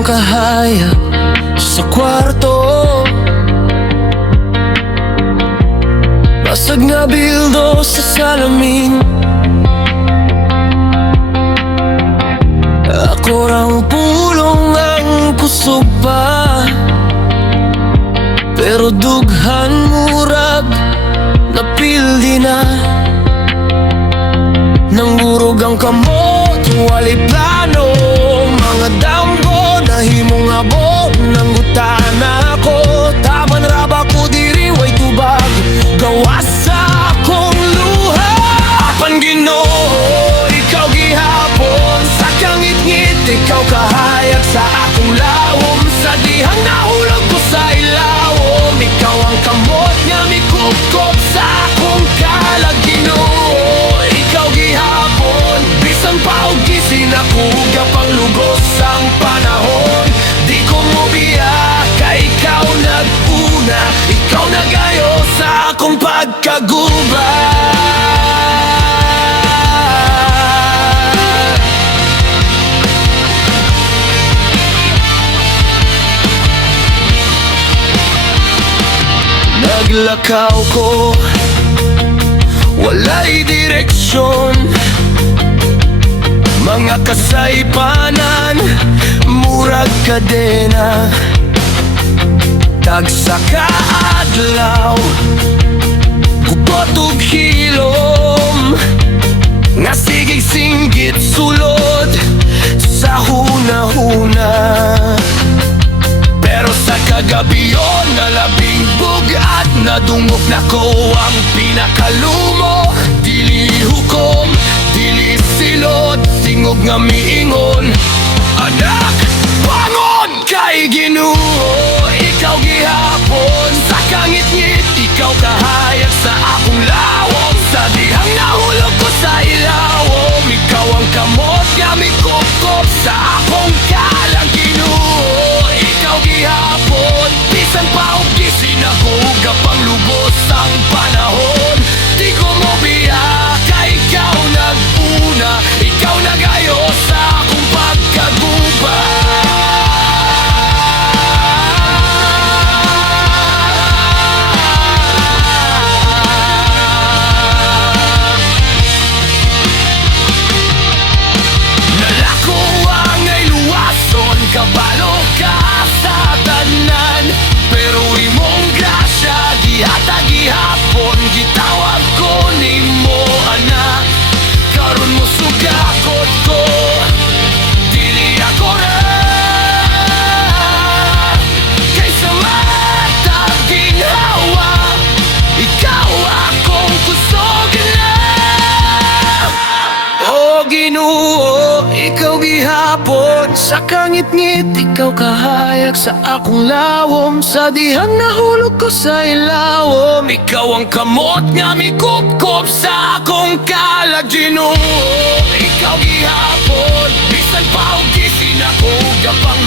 kang kahayag sa kwarto. Basag na bildo sa salamin. Ako rang pulong ang kusog pa, pero dughan murag napildi na. Nangurog ang kamot, wali plano. Mga damgo, nahimong abot ng gutana ko. Taman raba ko diri, way tubag gawas sa akong luha. Apan Ginoo, ikaw gihapon sa kangit-ngit. Ikaw kahayag sa akong lawom. Sa dihang nahulog ko sa ilawom. Ikaw ang kamot nga mikupkop sa akong kalag. Ginoo, ikaw gihapon, bisan pa og gising ako, gapang lugos ang panahon. Di ko mo biya, kay ikaw nag-una. Ikaw nagayo sa akong pagkagubad. Naglakaw ko, walay direksyon. Mga kasaypanan, murag kadena. Tagsa kaadlaw, gubot ug hilom. Nga sigig singgit sulod sa hunahuna. Pero sa kagabiyon na labing bugat, nadungog na ko ang pinakalumo. Dili hukom, dili silot, tingog nga miingon. Anak, bangon! Kay Ginoo, ikaw gihapon sa kangit-ngit. Ikaw kahayag sa akong lawom. Sa dihang nahulog ko sa ilawom. Ikaw ang kamot nga mikupkop sa akong kalang. Ginoo, ikaw gihapon, bisan pa og gising ako, gapang lubos ang panahon. Di ko mo biya, kay ikaw nag-una. Ikaw nagayo sa akong pagkagubad. Nalako ang ay luwason, kabalo ka sa tanan. Pero imong grasya, gihatag gihapon, gitawag ko nimo anak. Karon mo sugakot ko, dili ako ra. Kaysa matag ginhawa, ikaw akong kusog na. O Ginoo, ikaw gihapon sa kangit-ngit. Ikaw kahayag sa akong lawom. Sa dihang nahulog ko sa ilawom. Ikaw ang kamot nga mikupkop sa akong kalag. Ginoo, ikaw gihapon, bisan pa og gising ako, gapang